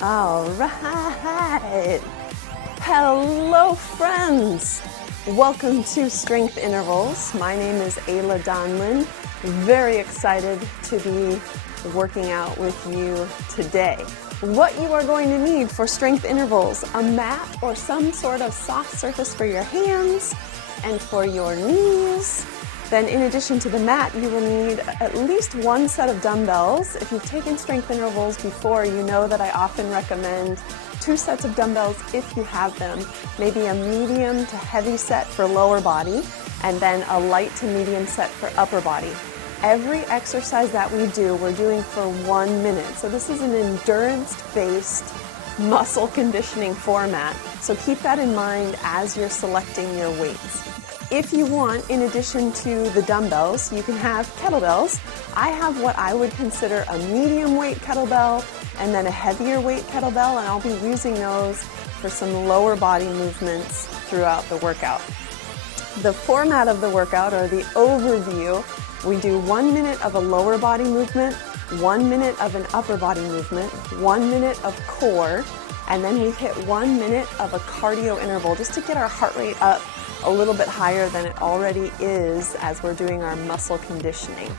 All right. Hello, friends. Welcome to Strength Intervals. My name is Ayla Donlin. Very excited to be working out with you today. What you are going to need for strength intervals: a mat or some sort of soft surface for your hands and for your knees. Then in addition to the mat, you will need at least one set of dumbbells. If you've taken strength intervals before, you know that I often recommend 2 sets of dumbbells if you have them. Maybe a medium to heavy set for lower body, and then a light to medium set for upper body. Every exercise that we do, we're doing for 1 minute. So this is an endurance-based muscle conditioning format. So keep that in mind as you're selecting your weights. If you want, in addition to the dumbbells, you can have kettlebells. I have what I would consider a medium weight kettlebell and then a heavier weight kettlebell, and I'll be using those for some lower body movements throughout the workout. The format of the workout, or the overview, we do 1 minute of a lower body movement, 1 minute of an upper body movement, 1 minute of core, and then we hit 1 minute of a cardio interval just to get our heart rate up a little bit higher than it already is as we're doing our muscle conditioning.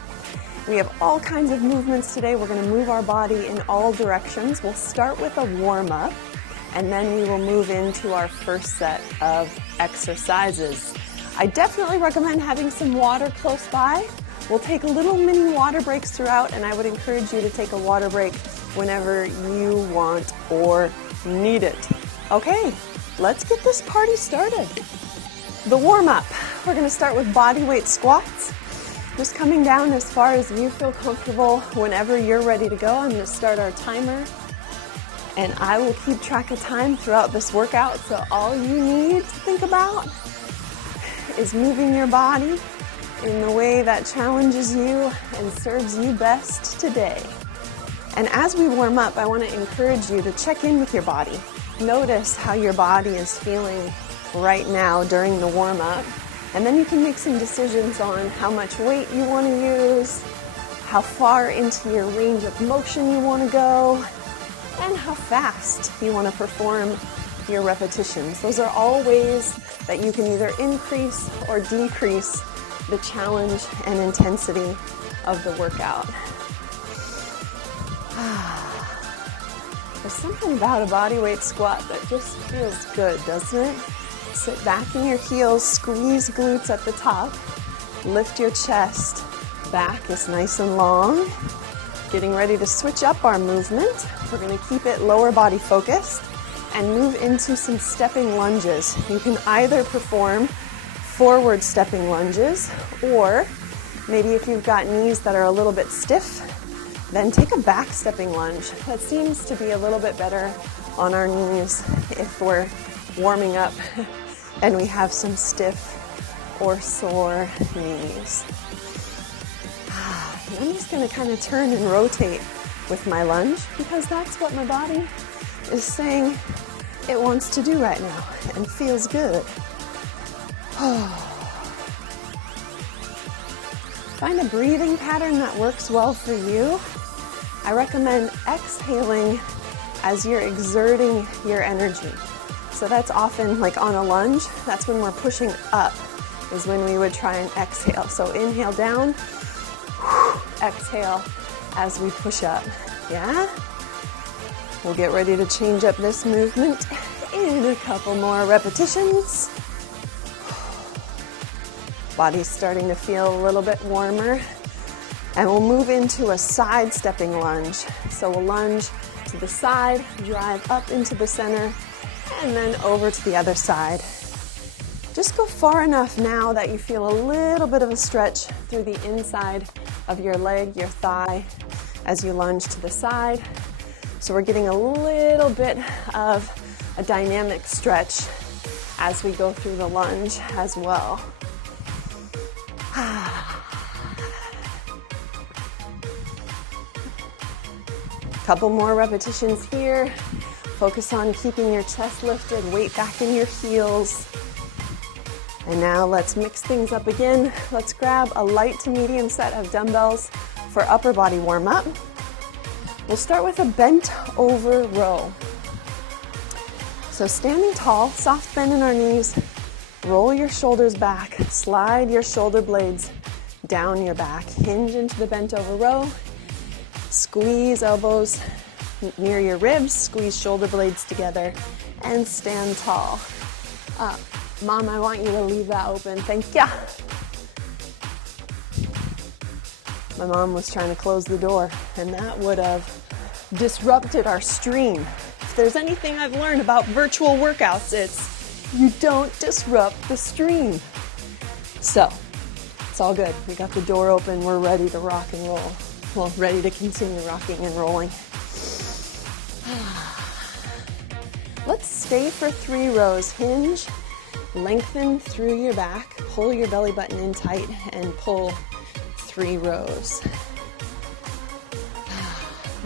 We have all kinds of movements today. We're going to move our body in all directions. We'll start with a warm-up, and then we will move into our first set of exercises. I definitely recommend having some water close by. We'll take little mini water breaks throughout, and I would encourage you to take a water break whenever you want or need it. Okay, let's get this party started. The warm-up, we're going to start with body weight squats. Just coming down as far as you feel comfortable. Whenever you're ready to go, I'm going to start our timer, and I will keep track of time throughout this workout. So all you need to think about is moving your body in the way that challenges you and serves you best today. And as we warm up, I want to encourage you to check in with your body. Notice how your body is feeling right now during the warm-up, and then you can make some decisions on how much weight you want to use, how far into your range of motion you want to go, and how fast you want to perform your repetitions. Those are all ways that you can either increase or decrease the challenge and intensity of the workout. There's something about a bodyweight squat that just feels good, doesn't it? Sit back in your heels, squeeze glutes at the top, lift your chest, back is nice and long. Getting ready to switch up our movement. We're going to keep it lower body focused and move into some stepping lunges. You can either perform forward stepping lunges, or maybe if you've got knees that are a little bit stiff, then take a back stepping lunge. That seems to be a little bit better on our knees if we're warming up and we have some stiff or sore knees. I'm just going to kind of turn and rotate with my lunge because that's what my body is saying it wants to do right now and feels good. Find a breathing pattern that works well for you. I recommend exhaling as you're exerting your energy. So that's often like on a lunge, that's when we're pushing up, is when we would try and exhale. So inhale down, exhale as we push up. Yeah? We'll get ready to change up this movement in a couple more repetitions. Body's starting to feel a little bit warmer. And we'll move into a side stepping lunge. So we'll lunge to the side, drive up into the center, and then over to the other side. Just go far enough now that you feel a little bit of a stretch through the inside of your leg, your thigh, as you lunge to the side. So we're getting a little bit of a dynamic stretch as we go through the lunge as well. Couple more repetitions here. Focus on keeping your chest lifted, weight back in your heels. And now let's mix things up again. Let's grab a light to medium set of dumbbells for upper body warm-up. We'll start with a bent over row. So standing tall, soft bend in our knees, roll your shoulders back, slide your shoulder blades down your back, hinge into the bent over row, squeeze elbows near your ribs, squeeze shoulder blades together, and stand tall. Mom, I want you to leave that open, thank ya. My mom was trying to close the door, and that would have disrupted our stream. If there's anything I've learned about virtual workouts, it's you don't disrupt the stream. So, it's all good. We got the door open, we're ready to rock and roll. Well, ready to continue rocking and rolling. Let's stay for 3 rows. Hinge, lengthen through your back, pull your belly button in tight, and pull 3 rows.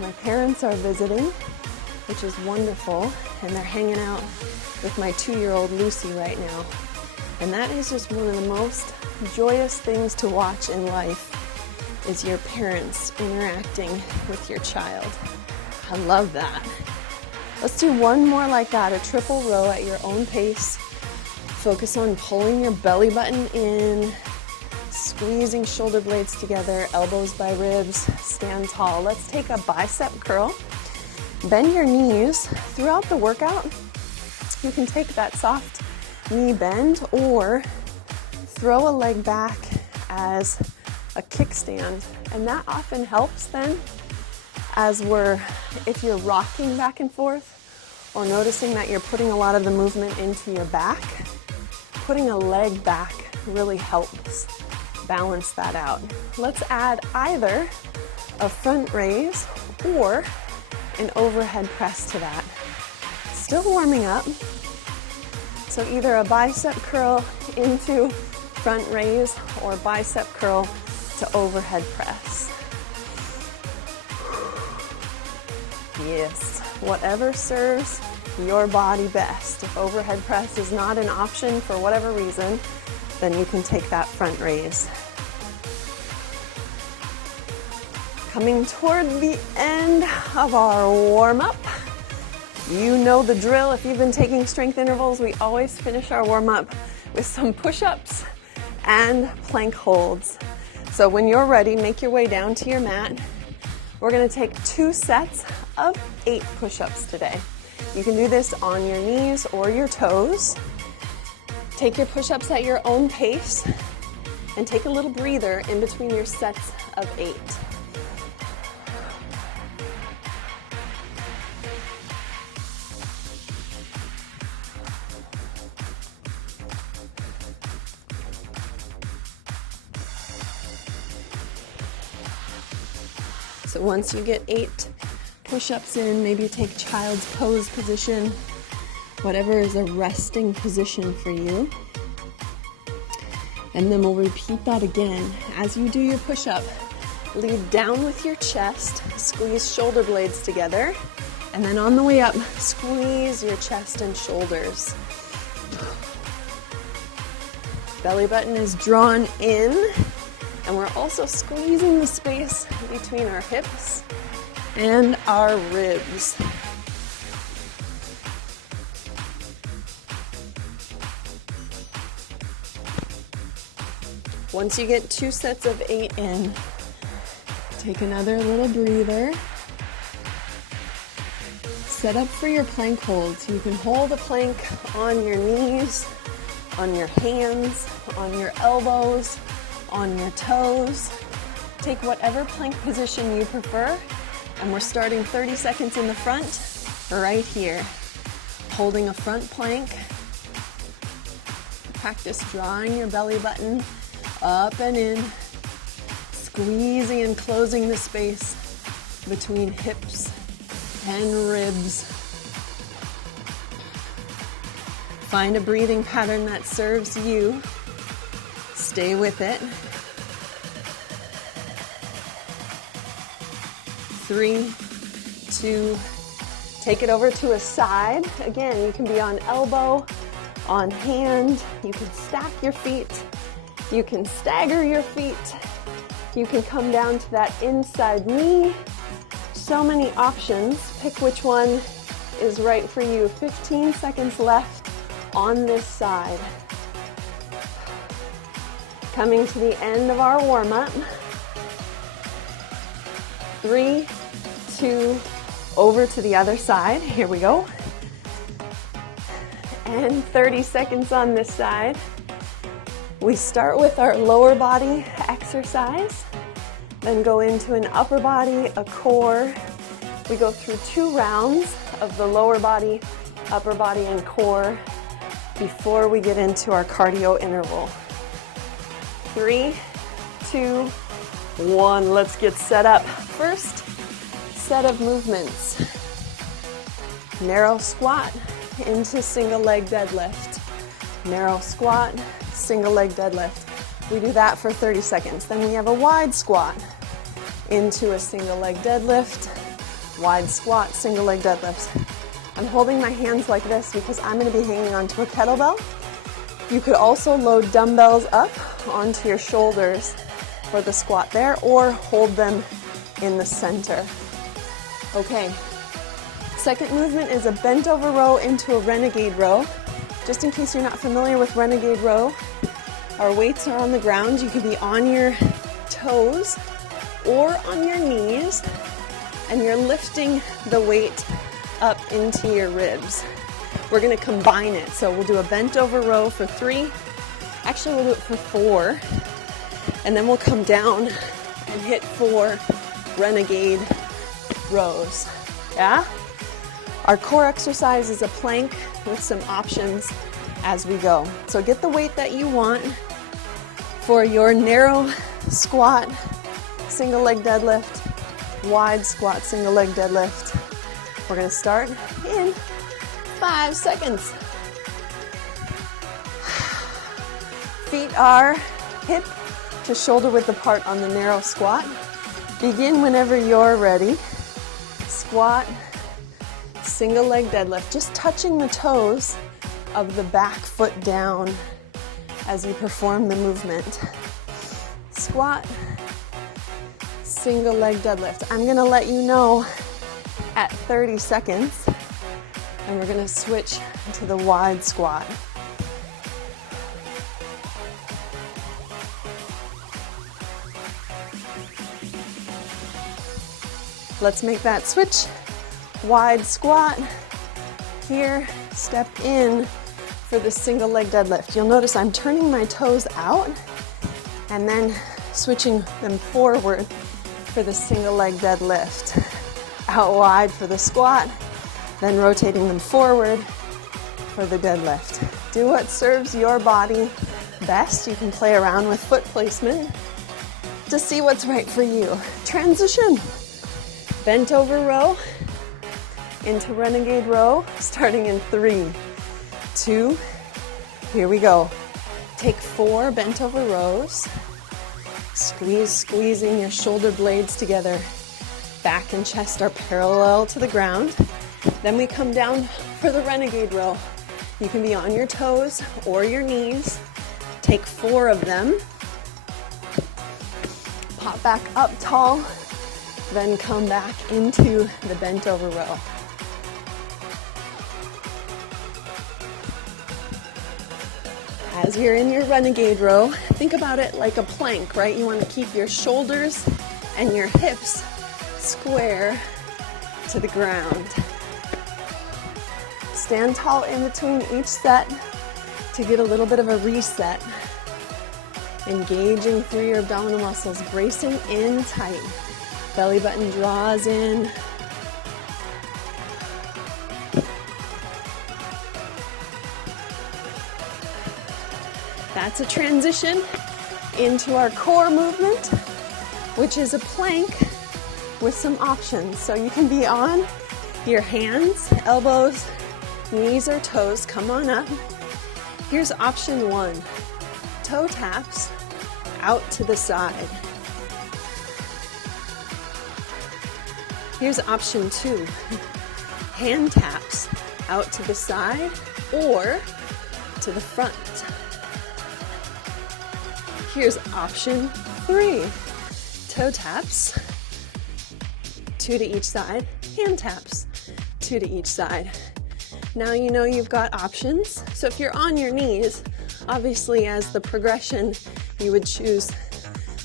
My parents are visiting, which is wonderful, and they're hanging out with my 2-year-old Lucy right now. And that is just one of the most joyous things to watch in life, is your parents interacting with your child. I love that. Let's do one more like that, a triple row at your own pace. Focus on pulling your belly button in, squeezing shoulder blades together, elbows by ribs, stand tall. Let's take a bicep curl. Bend your knees throughout the workout. You can take that soft knee bend or throw a leg back as a kickstand. And that often helps then if you're rocking back and forth or noticing that you're putting a lot of the movement into your back, putting a leg back really helps balance that out. Let's add either a front raise or an overhead press to that. Still warming up. So either a bicep curl into front raise or bicep curl to overhead press. Yes, whatever serves your body best. If overhead press is not an option for whatever reason, then you can take that front raise. Coming toward the end of our warm-up. You know the drill. If you've been taking strength intervals, we always finish our warm-up with some push-ups and plank holds. So when you're ready, make your way down to your mat. We're going to take 2 sets of 8 push-ups today. You can do this on your knees or your toes. Take your push-ups at your own pace and take a little breather in between your sets of 8. So once you get 8 push-ups in, maybe take child's pose position, whatever is a resting position for you. And then we'll repeat that again. As you do your push-up, lead down with your chest, squeeze shoulder blades together, and then on the way up, squeeze your chest and shoulders. Belly button is drawn in, and we're also squeezing the space between our hips and our ribs. Once you get 2 sets of 8 in, take another little breather. Set up for your plank holds. You can hold a plank on your knees, on your hands, on your elbows, on your toes. Take whatever plank position you prefer, and we're starting 30 seconds in the front, right here. Holding a front plank. Practice drawing your belly button up and in, squeezing and closing the space between hips and ribs. Find a breathing pattern that serves you. Stay with it. 3, 2, take it over to a side. Again, you can be on elbow, on hand. You can stack your feet. You can stagger your feet. You can come down to that inside knee. so many options. Pick which one is right for you. 15 seconds left on this side. Coming to the end of our warm-up. 3, 2, over to the other side. Here we go. And 30 seconds on this side. We start with our lower body exercise, then go into an upper body, a core. We go through 2 rounds of the lower body, upper body, and core before we get into our cardio interval. 3, 2, 1. Let's get set up. First set of movements. Narrow squat into single leg deadlift. Narrow squat, single leg deadlift. We do that for 30 seconds. Then we have a wide squat into a single leg deadlift. Wide squat, single leg deadlift. I'm holding my hands like this because I'm going to be hanging onto a kettlebell. You could also load dumbbells up onto your shoulders for the squat there, or hold them in the center. Okay. Second movement is a bent over row into a renegade row. Just in case you're not familiar with renegade row, our weights are on the ground. You could be on your toes or on your knees, and you're lifting the weight up into your ribs. We're going to combine it. So we'll do a bent over row for 3. Actually, we'll do it for 4. And then we'll come down and hit 4 renegade rows. Yeah? Our core exercise is a plank with some options as we go. So get the weight that you want for your narrow squat, single leg deadlift, wide squat, single leg deadlift. We're going to start in 5 seconds. Feet are hip to shoulder width apart on the narrow squat. Begin whenever you're ready. Squat, single leg deadlift, just touching the toes of the back foot down as you perform the movement. Squat, single leg deadlift. I'm going to let you know at 30 seconds, and we're going to switch to the wide squat. Let's make that switch. Wide squat. Here, step in for the single leg deadlift. You'll notice I'm turning my toes out and then switching them forward for the single leg deadlift. Out wide for the squat, then rotating them forward for the deadlift. Do what serves your body best. You can play around with foot placement to see what's right for you. Transition. Bent over row into renegade row, starting in 3, 2, here we go. Take 4 bent over rows. Squeezing your shoulder blades together. Back and chest are parallel to the ground. Then we come down for the renegade row. You can be on your toes or your knees. Take 4 of them. Pop back up tall. Then come back into the bent over row. As you're in your renegade row, think about it like a plank, right? You want to keep your shoulders and your hips square to the ground. Stand tall in between each set to get a little bit of a reset. Engaging through your abdominal muscles, bracing in tight. Belly button draws in. That's a transition into our core movement, which is a plank with some options. So you can be on your hands, elbows, knees or toes. Come on up. Here's option 1. Toe taps out to the side. Here's option 2. Hand taps out to the side or to the front. Here's option 3. Toe taps 2 to each side, hand taps, 2 to each side. Now you know you've got options. So if you're on your knees, obviously as the progression, you would choose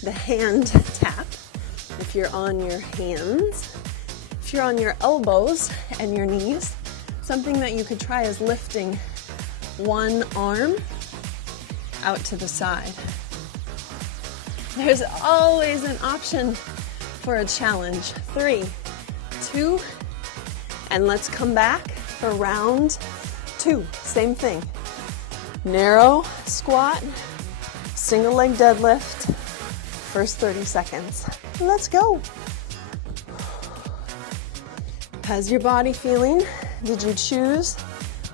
the hand tap. If you're on your hands, if you're on your elbows and your knees, something that you could try is lifting one arm out to the side. There's always an option for a challenge. 3, 2, and let's come back for round 2. Same thing. Narrow squat, single leg deadlift, first 30 seconds. Let's go. How's your body feeling? Did you choose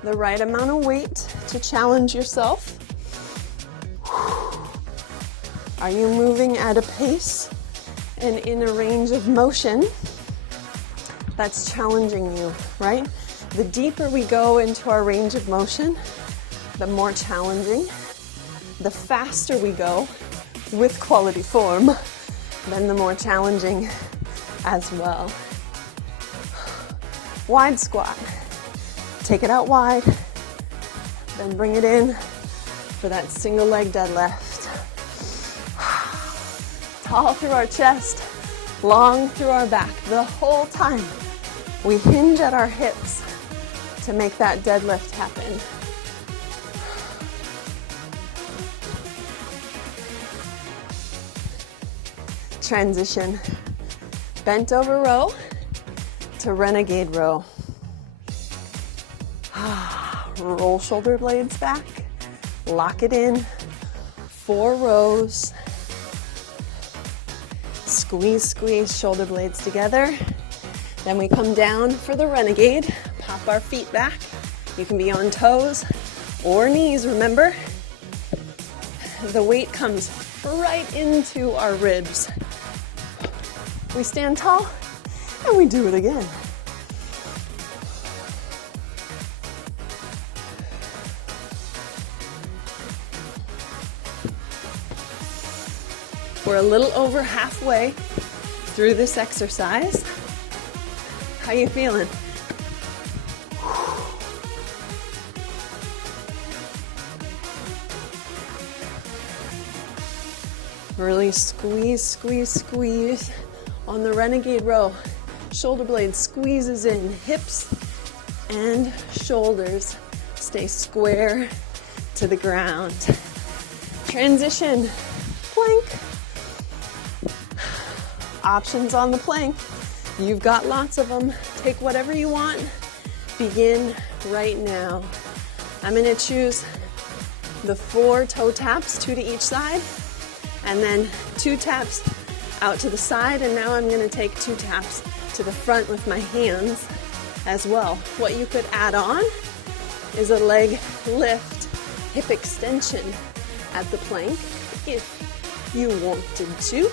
the right amount of weight to challenge yourself? Are you moving at a pace and in a range of motion that's challenging you, right? The deeper we go into our range of motion, the more challenging. The faster we go with quality form, then the more challenging as well. Wide squat. Take it out wide, then bring it in for that single leg deadlift. Tall through our chest, long through our back. The whole time we hinge at our hips to make that deadlift happen. Transition. Bent over row to renegade row. Roll shoulder blades back, lock it in, 4 rows, squeeze, squeeze shoulder blades together. Then we come down for the renegade, pop our feet back. You can be on toes or knees, remember? The weight comes right into our ribs. We stand tall and we do it again. We're a little over halfway through this exercise. How you feeling? Really squeeze, squeeze, squeeze on the renegade row. Shoulder blade squeezes in, hips and shoulders stay square to the ground. Transition, plank. Options on the plank. You've got lots of them. Take whatever you want. Begin right now. I'm going to choose the 4 toe taps, 2 to each side, and then 2 taps out to the side, and now I'm going to take 2 taps to the front with my hands as well. What you could add on is a leg lift, hip extension at the plank if you wanted to.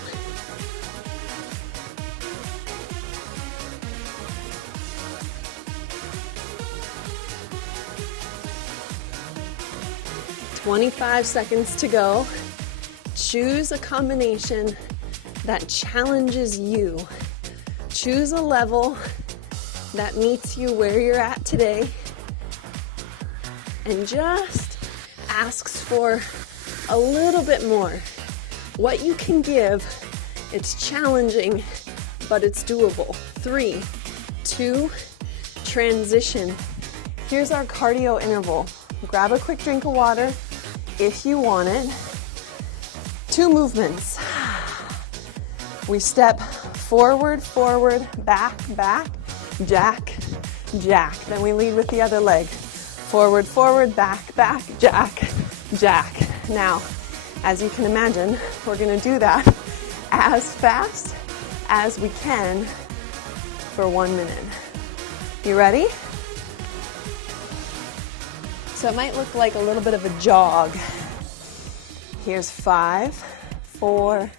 "25 seconds to go." Choose a combination that challenges you. Choose a level that meets you where you're at today and just asks for a little bit more. What you can give, it's challenging, but it's doable. 3, 2, transition. Here's our cardio interval. Grab a quick drink of water if you want it. 2 movements. We step forward, forward, back, back, jack, jack. Then we lead with the other leg. Forward, forward, back, back, jack, jack. Now, as you can imagine, we're going to do that as fast as we can for 1 minute. You ready? So it might look like a little bit of a jog. Here's 5, 4.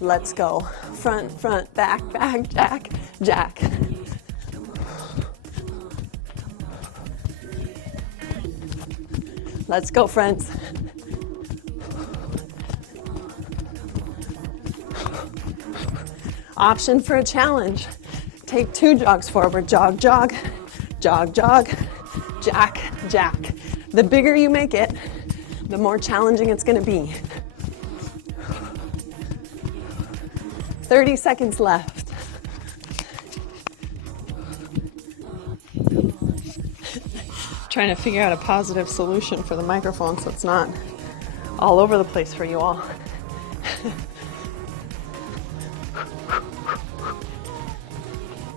Let's go. Front, front, back, back, jack, jack. Let's go, friends. Option for a challenge. Take 2 jogs forward, jog, jog, jog, jog, jack, jack. The bigger you make it, the more challenging it's going to be. 30 seconds left. Trying to figure out a positive solution for the microphone so it's not all over the place for you all.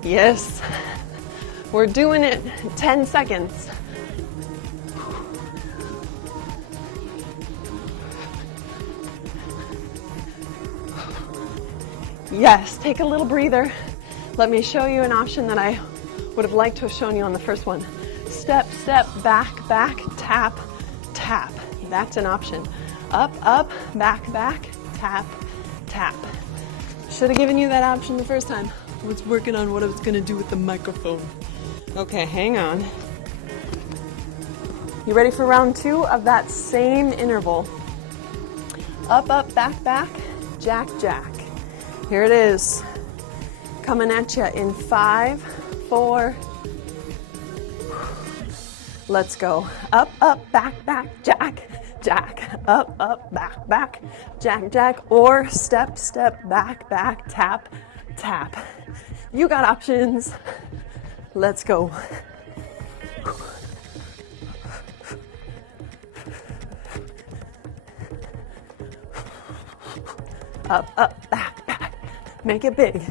Yes, we're doing it. 10 seconds. Yes, take a little breather. Let me show you an option that I would have liked to have shown you on the first one. Step, step, back, back, tap, tap. That's an option. Up, up, back, back, tap, tap. Should have given you that option the first time. I was working on what I was going to do with the microphone. Okay, hang on. You ready for round 2 of that same interval? Up, up, back, back, jack, jack. Here it is. Coming at you in 5, 4. Let's go. Up, up, back, back, jack, jack. Up, up, back, back, jack, jack. Or step, step, back, back, tap, tap. You got options. Let's go. Up, up, back, back. Make it big.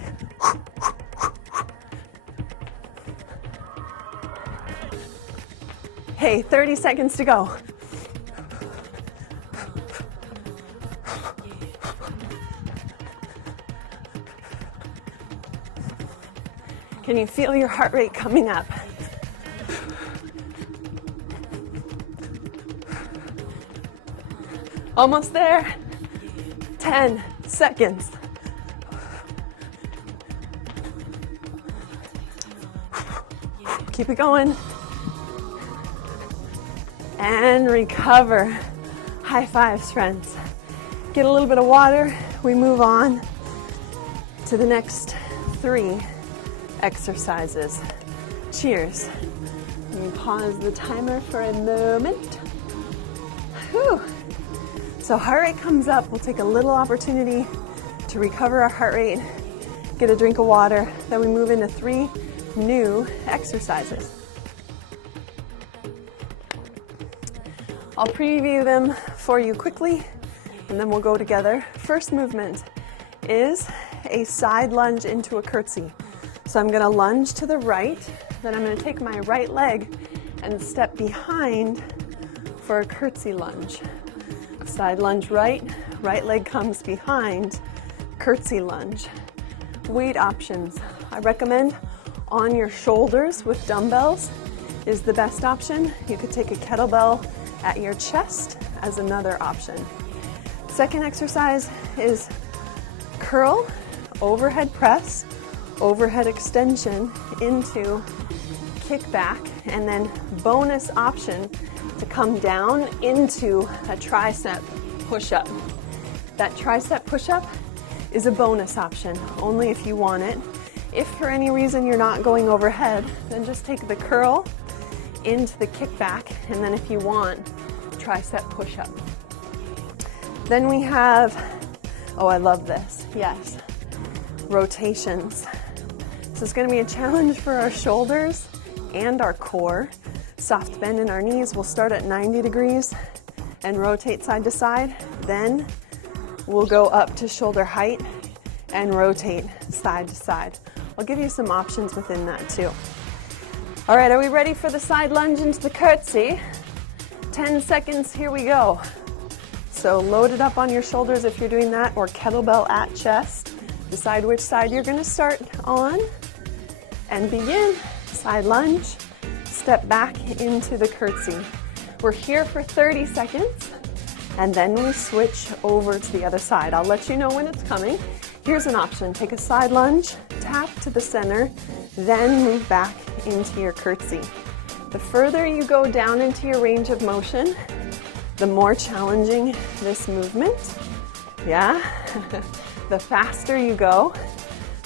Hey, 30 seconds to go. Can you feel your heart rate coming up? Almost there. 10 seconds. Keep it going. And recover. High fives, friends. Get a little bit of water. We move on to the next 3 exercises. Cheers. Let me pause the timer for a moment. Whew. So heart rate comes up. We'll take a little opportunity to recover our heart rate, get a drink of water. Then we move into 3 new exercises. I'll preview them for you quickly, and then we'll go together. First movement is a side lunge into a curtsy. So I'm going to lunge to the right, then I'm going to take my right leg and step behind for a curtsy lunge. Side lunge right, right leg comes behind, curtsy lunge. Weight options. I recommend on your shoulders with dumbbells is the best option. You could take a kettlebell at your chest as another option. Second exercise is curl, overhead press, overhead extension into kickback, and then bonus option to come down into a tricep push-up. That tricep push-up is a bonus option, only if you want it. If for any reason you're not going overhead, then just take the curl into the kickback, and then if you want, tricep push-up. Then we have, oh, I love this, yes, rotations. This is going to be a challenge for our shoulders and our core. Soft bend in our knees. We'll start at 90 degrees and rotate side to side. Then we'll go up to shoulder height and rotate side to side. I'll give you some options within that too. All right, are we ready for the side lunge into the curtsy? 10 seconds, here we go. So load it up on your shoulders if you're doing that, or kettlebell at chest. Decide which side you're going to start on and begin. Side lunge, step back into the curtsy. We're here for 30 seconds and then we switch over to the other side. I'll let you know when it's coming. Here's an option. Take a side lunge, tap to the center, then move back into your curtsy. The further you go down into your range of motion, the more challenging this movement. Yeah? The faster you go,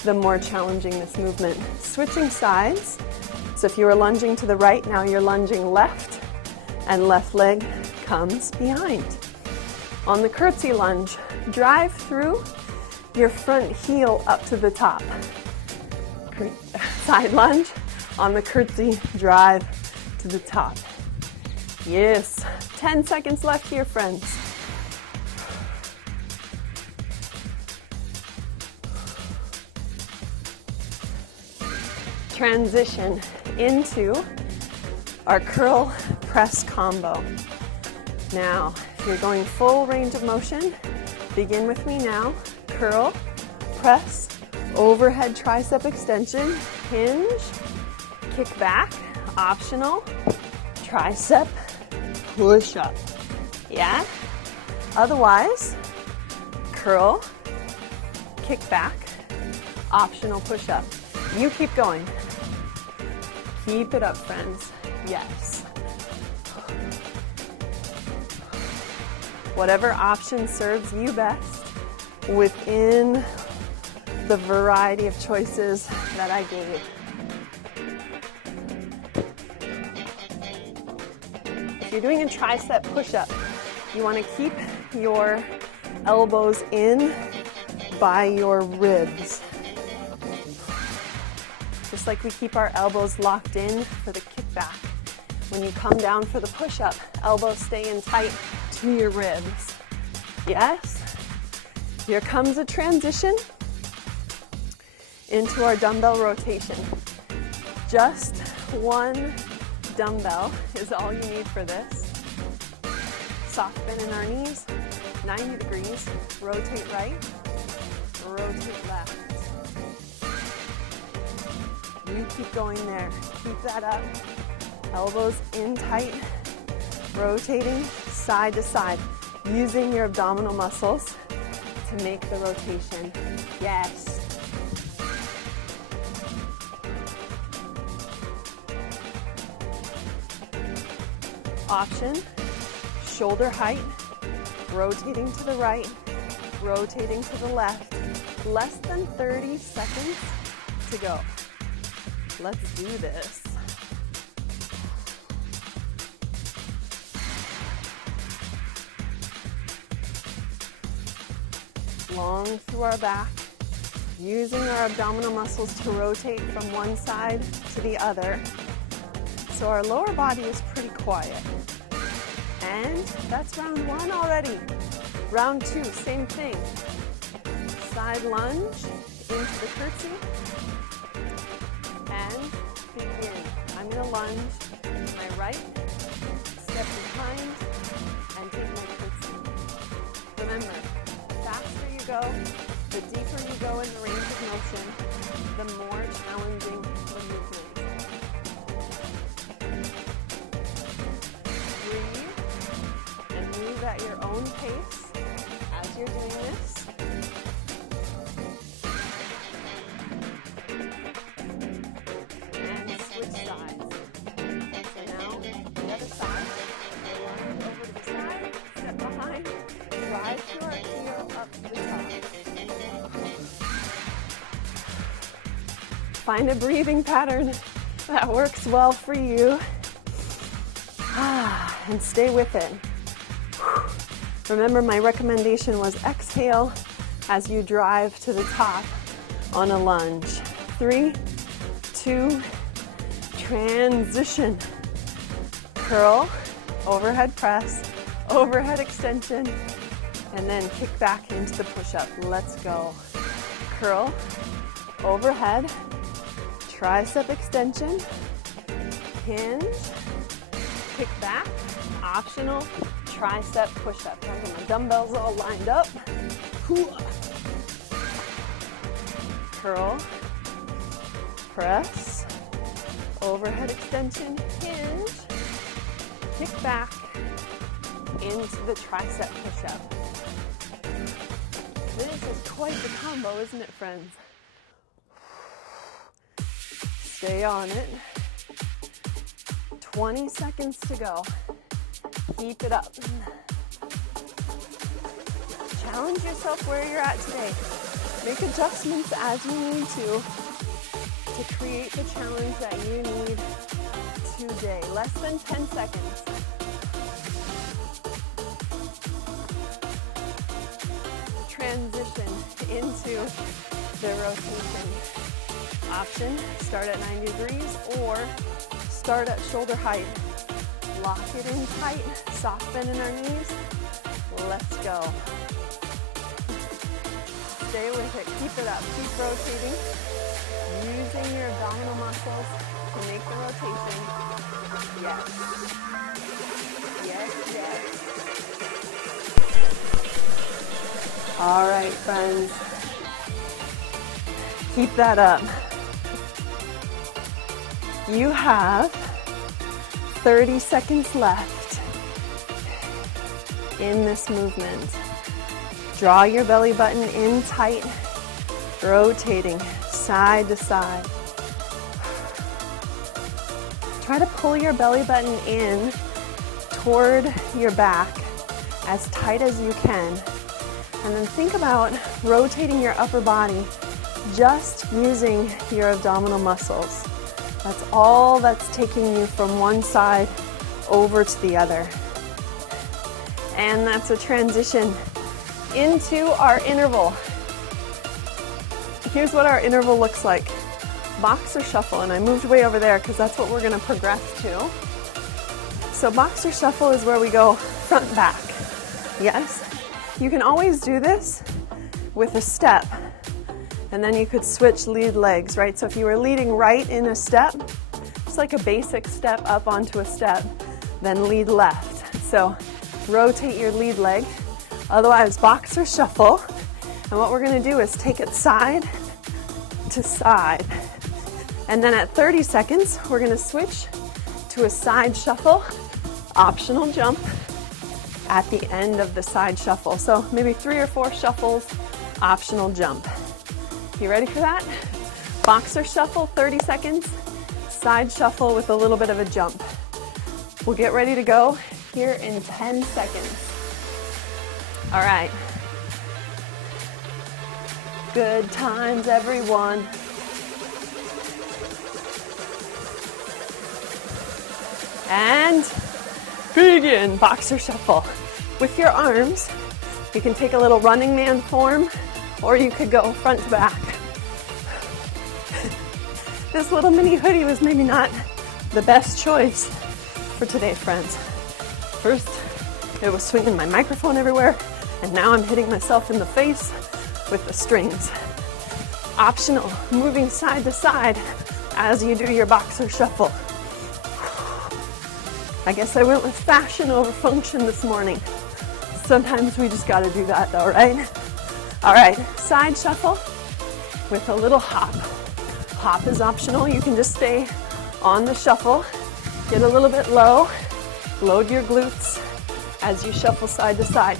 the more challenging this movement. Switching sides. So if you were lunging to the right, now you're lunging left, and left leg comes behind. On the curtsy lunge, drive through your front heel up to the top. Side lunge. On the curtsy, drive to the top. Yes. 10 seconds left here, friends. Transition into our curl press combo. Now, if you're going full range of motion, begin with me now. Curl, press, overhead tricep extension, hinge, kick back, optional, tricep, push up. Yeah? Otherwise, curl, kick back, optional push up. You keep going. Keep it up, friends. Yes. Whatever option serves you best within the variety of choices that I gave. If you're doing a tricep push-up, you want to keep your elbows in by your ribs. Just like we keep our elbows locked in for the kickback. When you come down for the push-up, elbows stay in tight to your ribs. Yes? Here comes a transition into our dumbbell rotation. Just one dumbbell is all you need for this. Soft bend in our knees, 90 degrees, rotate right, rotate left. You keep going there. Keep that up. Elbows in tight. Rotating side to side. Using your abdominal muscles to make the rotation. Yes. Option. Shoulder height. Rotating to the right. Rotating to the left. Less than 30 seconds to go. Let's do this. Long through our back, using our abdominal muscles to rotate from one side to the other. So our lower body is pretty quiet. And that's round one already. Round two, same thing. Side lunge into the curtsy. And begin. I'm going to lunge my right, step behind, and take my curtsy. Remember, the faster you go, the deeper you go in the range of motion, the more challenging the movement. Breathe and move at your own pace as you're doing this. Find a breathing pattern that works well for you. And stay with it. Remember, my recommendation was exhale as you drive to the top on a lunge. 3, 2, transition. Curl, overhead press, overhead extension, and then kick back into the push-up. Let's go. Curl, overhead, tricep extension, hinge, kick back, optional tricep push-up. I have my dumbbells all lined up. Curl, press, overhead extension, hinge, kick back into the tricep push-up. This is quite the combo, isn't it, friends? Stay on it. 20 seconds to go. Keep it up. Challenge yourself where you're at today. Make adjustments as you need to create the challenge that you need today. Less than 10 seconds. Transition into the rotation option. Start at 90 degrees or start at shoulder height. Lock it in tight, soft bend in our knees. Let's go. Stay with it, keep it up, keep rotating. Using your abdominal muscles to make the rotation. Yes. Yes, yes. All right, friends. Keep that up. You have 30 seconds left in this movement. Draw your belly button in tight, rotating side to side. Try to pull your belly button in toward your back as tight as you can. And then think about rotating your upper body just using your abdominal muscles. That's all that's taking you from one side over to the other. And that's a transition into our interval. Here's what our interval looks like. Boxer shuffle, and I moved way over there because that's what we're going to progress to. So boxer shuffle is where we go front back. Yes? You can always do this with a step, and then you could switch lead legs, right? So if you were leading right in a step, it's like a basic step up onto a step, then lead left. So rotate your lead leg. Otherwise, boxer shuffle. And what we're going to do is take it side to side. And then at 30 seconds, we're going to switch to a side shuffle, optional jump at the end of the side shuffle. So maybe 3 or 4 shuffles, optional jump. You ready for that? Boxer shuffle, 30 seconds, side shuffle with a little bit of a jump. We'll get ready to go here in 10 seconds. All right. Good times, everyone. And begin boxer shuffle. With your arms, you can take a little running man form, or you could go front to back. This little mini hoodie was maybe not the best choice for today, friends. First, it was swinging my microphone everywhere, and now I'm hitting myself in the face with the strings. Optional, moving side to side as you do your boxer shuffle. I guess I went with fashion over function this morning. Sometimes we just gotta do that though, right? All right, side shuffle with a little hop. Hop is optional. You can just stay on the shuffle. Get a little bit low. Load your glutes as you shuffle side to side.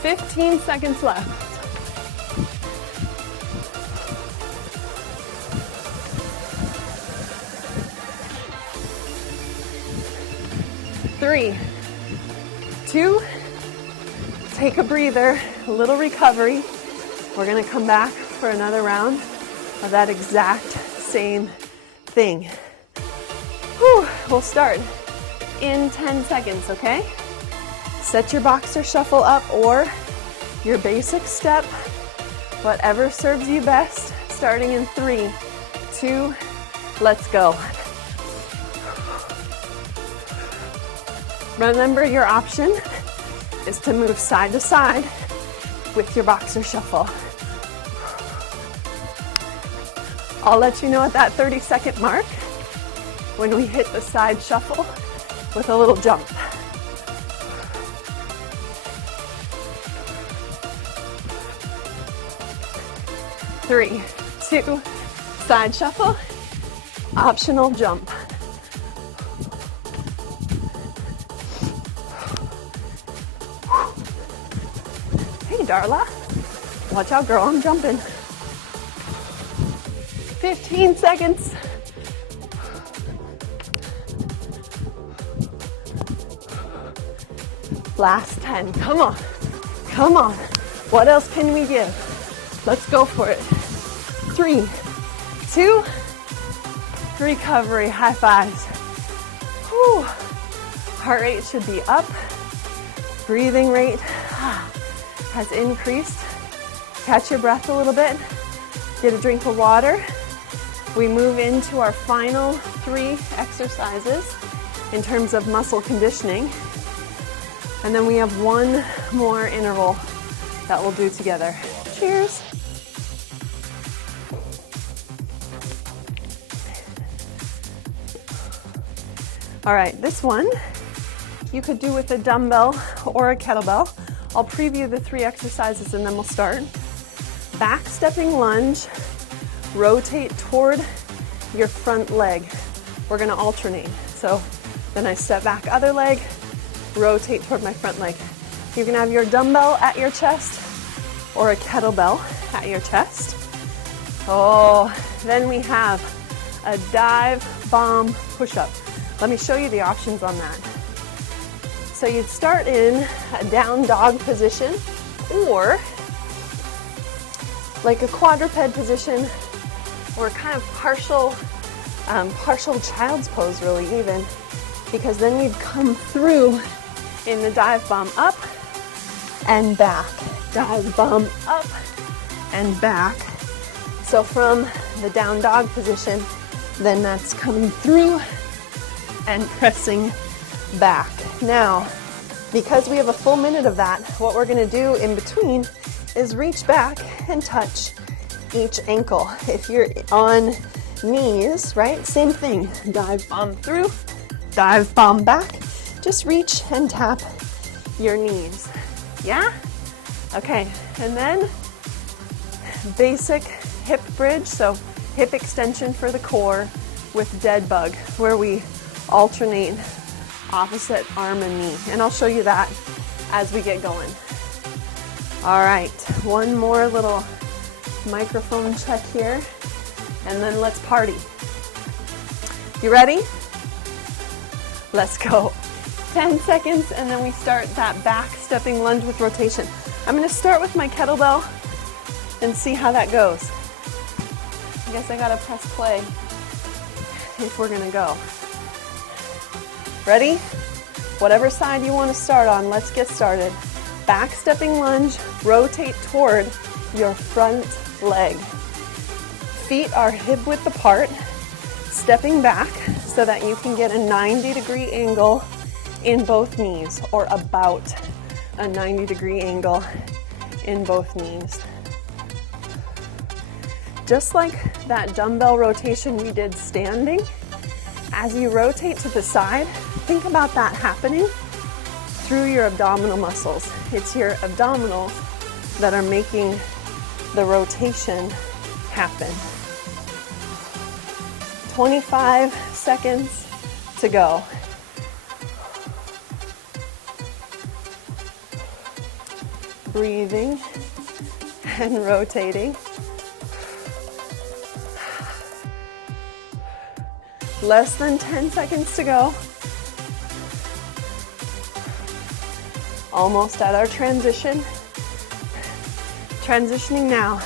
15 seconds left. 3, 2, take a breather, a little recovery. We're gonna come back for another round of that exact same thing. Whew, we'll start in 10 seconds, okay? Set your boxer shuffle up or your basic step, whatever serves you best, starting in 3, 2, let's go. Remember, your option is to move side to side with your boxer shuffle. I'll let you know at that 30-second mark when we hit the side shuffle with a little jump. Three, 2, side shuffle, optional jump. Hey, Darla. Watch out, girl, I'm jumping. 15 seconds. Last 10. Come on. Come on. What else can we give? Let's go for it. 3, 2, recovery, high fives. Whew. Heart rate should be up. Breathing rate has increased. Catch your breath a little bit. Get a drink of water. We move into our final 3 exercises in terms of muscle conditioning. And then we have 1 more interval that we'll do together. Cheers. All right, this one you could do with a dumbbell or a kettlebell. I'll preview the 3 exercises and then we'll start. Back stepping lunge, rotate toward your front leg. We're gonna alternate. So then I step back, other leg, rotate toward my front leg. You can have your dumbbell at your chest or a kettlebell at your chest. Oh, then we have a dive bomb push-up. Let me show you the options on that. So you'd start in a down dog position or like a quadruped position or kind of partial child's pose really even, because then we'd come through in the dive bomb up and back. Dive bomb up and back. So from the down dog position, then that's coming through and pressing back. Now, because we have a full minute of that, what we're gonna do in between is reach back and touch each ankle. If you're on knees, right, same thing. Dive bomb through, dive bomb back. Just reach and tap your knees. Yeah? Okay, and then basic hip bridge, so hip extension for the core with dead bug, where we alternate opposite arm and knee. And I'll show you that as we get going. All right, one more little microphone check here, and then let's party. You ready? Let's go. 10 seconds, and then we start that back stepping lunge with rotation. I'm gonna start with my kettlebell and see how that goes. I guess I gotta press play if we're gonna go. Ready? Whatever side you wanna start on, let's get started. Back stepping lunge, rotate toward your front leg. Feet are hip width apart, stepping back so that you can get a 90-degree angle in both knees, or about a 90-degree angle in both knees. Just like that dumbbell rotation we did standing, as you rotate to the side, think about that happening through your abdominal muscles. It's your abdominals that are making the rotation happen. 25 seconds to go. Breathing and rotating. Less than 10 seconds to go. Almost at our transition. Transitioning now.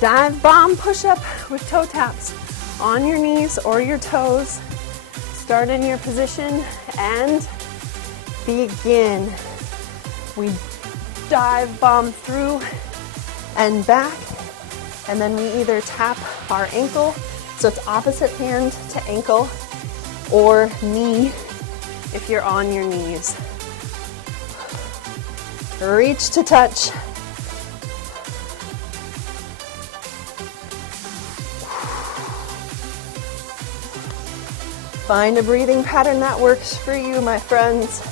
Dive bomb push-up with toe taps on your knees or your toes. Start in your position and begin. We dive bomb through and back, and then we either tap our ankle, so it's opposite hand to ankle, or knee if you're on your knees. Reach to touch. Find a breathing pattern that works for you, my friends.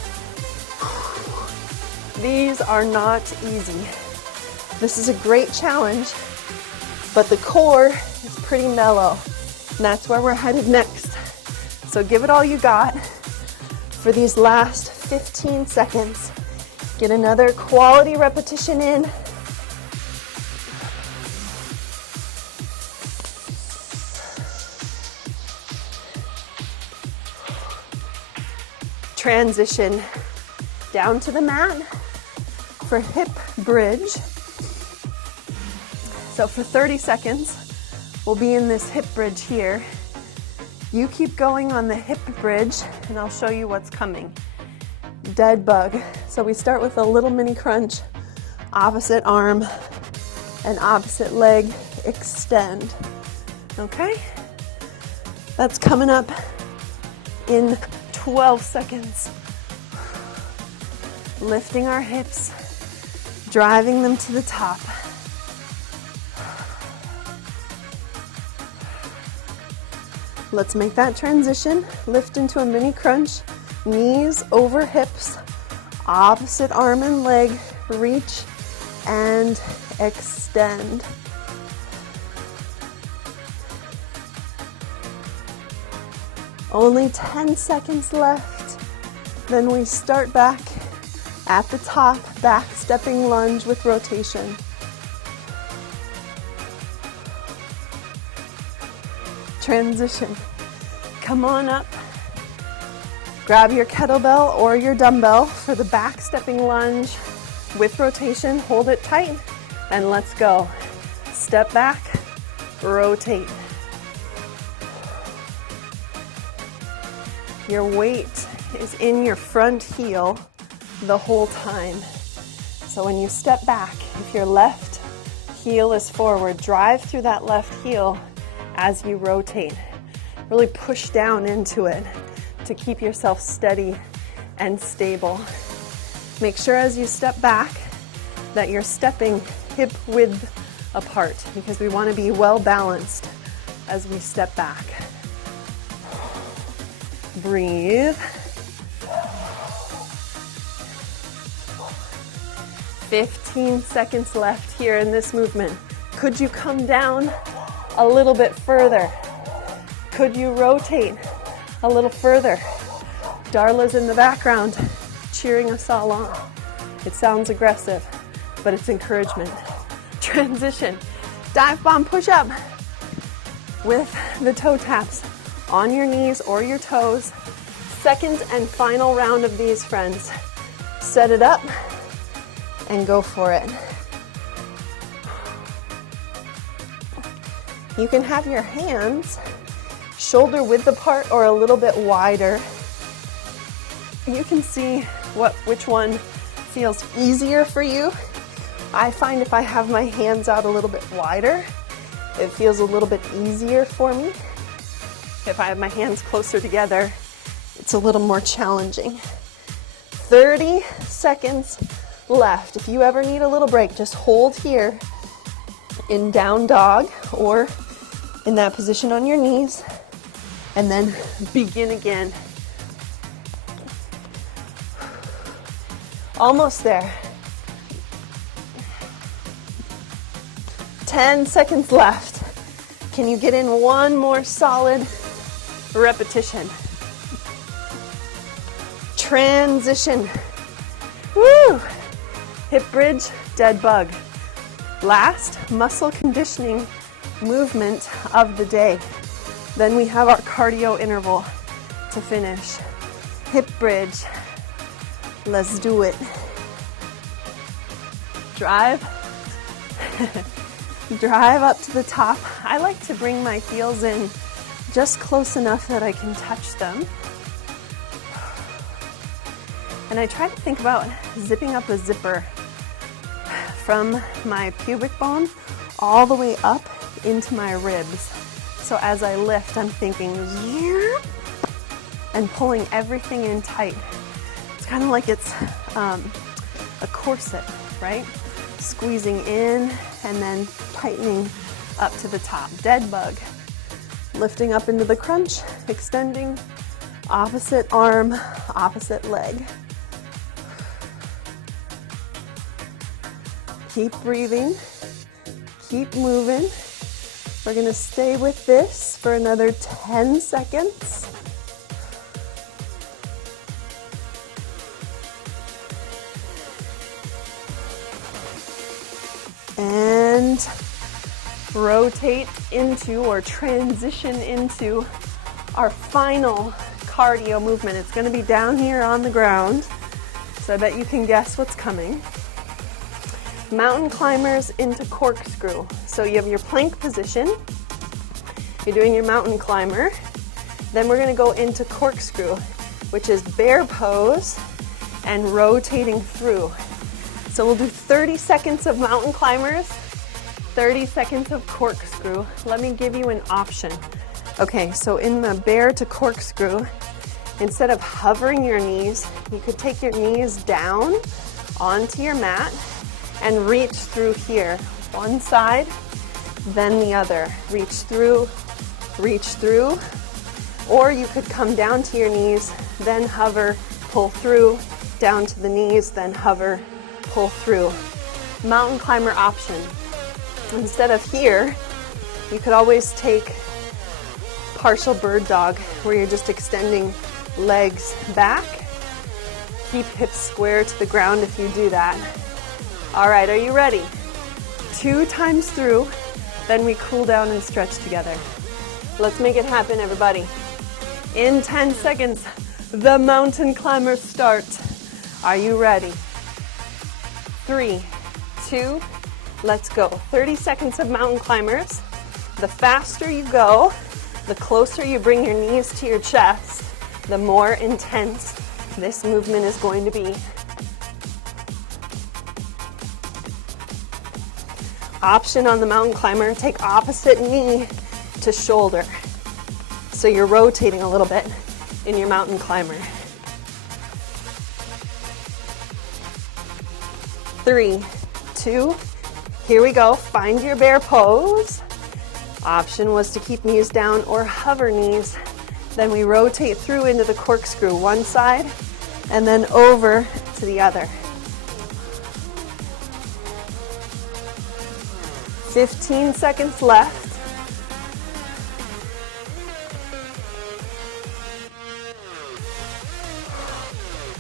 These are not easy. This is a great challenge, but the core is pretty mellow, and that's where we're headed next. So give it all you got for these last 15 seconds. Get another quality repetition in. Transition down to the mat for hip bridge. So for 30 seconds, we'll be in this hip bridge here. You keep going on the hip bridge, and I'll show you what's coming. Dead bug. So we start with a little mini crunch, opposite arm and opposite leg extend. Okay? That's coming up in 12 seconds. Lifting our hips, driving them to the top. Let's make that transition. Lift into a mini crunch, knees over hips, opposite arm and leg, reach and extend. Only 10 seconds left. Then we start back at the top, back stepping lunge with rotation. Transition. Come on up. Grab your kettlebell or your dumbbell for the back stepping lunge with rotation. Hold it tight and let's go. Step back, rotate. Your weight is in your front heel the whole time. So when you step back, if your left heel is forward, drive through that left heel as you rotate. Really push down into it to keep yourself steady and stable. Make sure as you step back that you're stepping hip width apart because we want to be well balanced as we step back. Breathe. 15 seconds left here in this movement. Could you come down a little bit further? Could you rotate a little further? Darla's in the background cheering us all on. It sounds aggressive, but it's encouragement. Transition. Dive bomb push up with the toe taps on your knees or your toes. Second and final round of these, friends. Set it up and go for it. You can have your hands shoulder width apart or a little bit wider. You can see which one feels easier for you. I find if I have my hands out a little bit wider, it feels a little bit easier for me. If I have my hands closer together, it's a little more challenging. 30 seconds left. If you ever need a little break, just hold here in down dog or in that position on your knees, and then begin again. Almost there. 10 seconds left. Can you get in one more solid repetition? Transition. Woo! Hip bridge, dead bug. Last muscle conditioning movement of the day. Then we have our cardio interval to finish. Hip bridge. Let's do it. Drive. Drive up to the top. I like to bring my heels in just close enough that I can touch them. And I try to think about zipping up a zipper from my pubic bone all the way up into my ribs. So as I lift, I'm thinking and pulling everything in tight. It's kind of like it's a corset, right? Squeezing in and then tightening up to the top. Dead bug. Lifting up into the crunch, extending, opposite arm, opposite leg. Keep breathing, keep moving. We're gonna stay with this for another 10 seconds. And rotate into or transition into our final cardio movement. It's gonna be down here on the ground, so I bet you can guess what's coming. Mountain climbers into corkscrew. So you have your plank position, you're doing your mountain climber, then we're going to go into corkscrew, which is bear pose and rotating through. So we'll do 30 seconds of mountain climbers, 30 seconds of corkscrew. Let me give you an option. Okay, so in the bear to corkscrew, instead of hovering your knees, you could take your knees down onto your mat and reach through here. One side, then the other. Reach through, or you could come down to your knees, then hover, pull through, down to the knees, then hover, pull through. Mountain climber option. Instead of here, you could always take partial bird dog, where you're just extending legs back. Keep hips square to the ground if you do that. All right, are you ready? 2 times through, then we cool down and stretch together. Let's make it happen, everybody. In 10 seconds, the mountain climbers start. Are you ready? 3, 2, let's go. 30 seconds of mountain climbers. The faster you go, the closer you bring your knees to your chest, the more intense this movement is going to be. Option on the mountain climber, take opposite knee to shoulder. So you're rotating a little bit in your mountain climber. 3, 2, here we go. Find your bear pose. Option was to keep knees down or hover knees. Then we rotate through into the corkscrew, one side and then over to the other. 15 seconds left.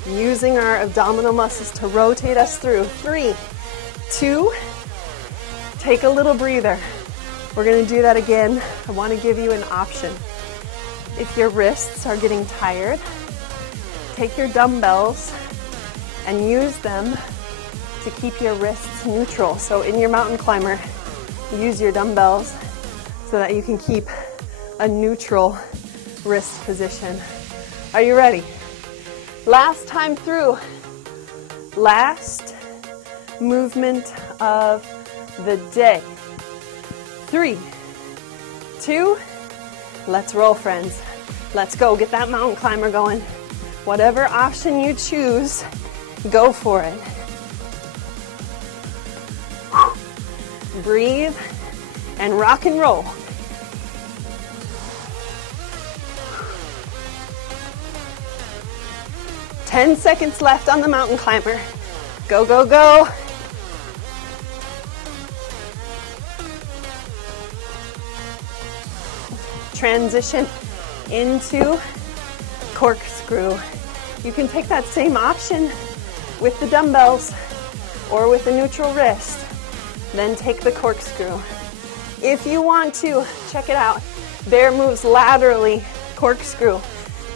Using our abdominal muscles to rotate us through. 3, 2, take a little breather. We're going to do that again. I want to give you an option. If your wrists are getting tired, take your dumbbells and use them to keep your wrists neutral. So in your mountain climber, use your dumbbells so that you can keep a neutral wrist position. Are you ready? Last time through. Last movement of the day. 3, 2, let's roll, friends. Let's go. Get that mountain climber going. Whatever option you choose, go for it. Breathe and rock and roll. Ten seconds left on the mountain climber. Go, go, go. Transition into corkscrew. You can take that same option with the dumbbells or with a neutral wrist. Then take the corkscrew. If you want to, check it out. Bear moves laterally, corkscrew,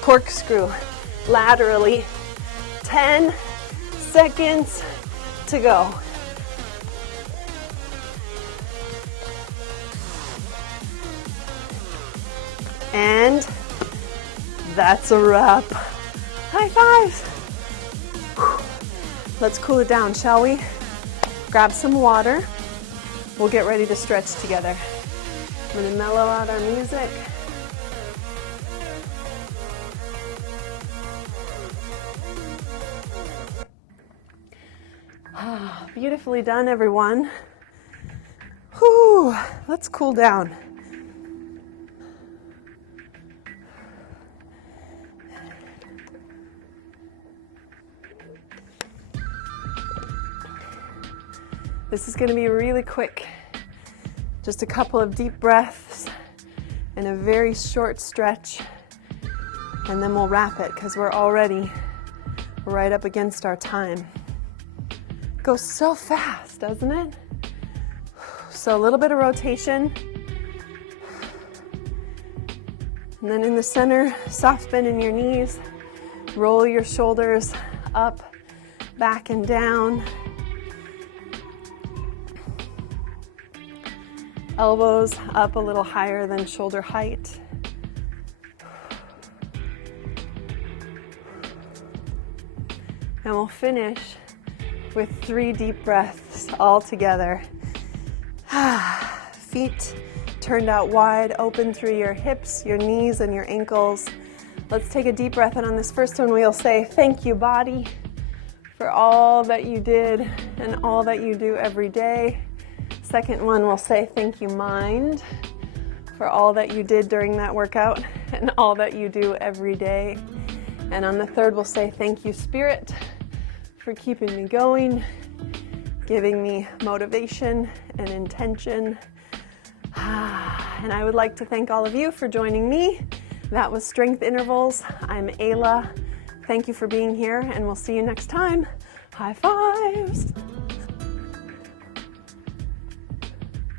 corkscrew, laterally. 10 seconds to go. And that's a wrap. High fives. Let's cool it down, shall we? Grab some water. We'll get ready to stretch together. I'm going to mellow out our music. Beautifully done, everyone. Whew, let's cool down. This is going to be really quick. Just a couple of deep breaths and a very short stretch. And then we'll wrap it because we're already right up against our time. Goes so fast, doesn't it? So a little bit of rotation. And then in the center, soft bend in your knees. Roll your shoulders up, back and down. Elbows up a little higher than shoulder height. And we'll finish with 3 deep breaths all together. Feet turned out wide, open through your hips, your knees, and your ankles. Let's take a deep breath, and on this first one we'll say, thank you, body, for all that you did and all that you do every day. Second one, we'll say, thank you, mind, for all that you did during that workout and all that you do every day. And on the third, we'll say, thank you, spirit, for keeping me going, giving me motivation and intention. And I would like to thank all of you for joining me. That was Strength Intervals. I'm Ayla. Thank you for being here, and we'll see you next time. High fives.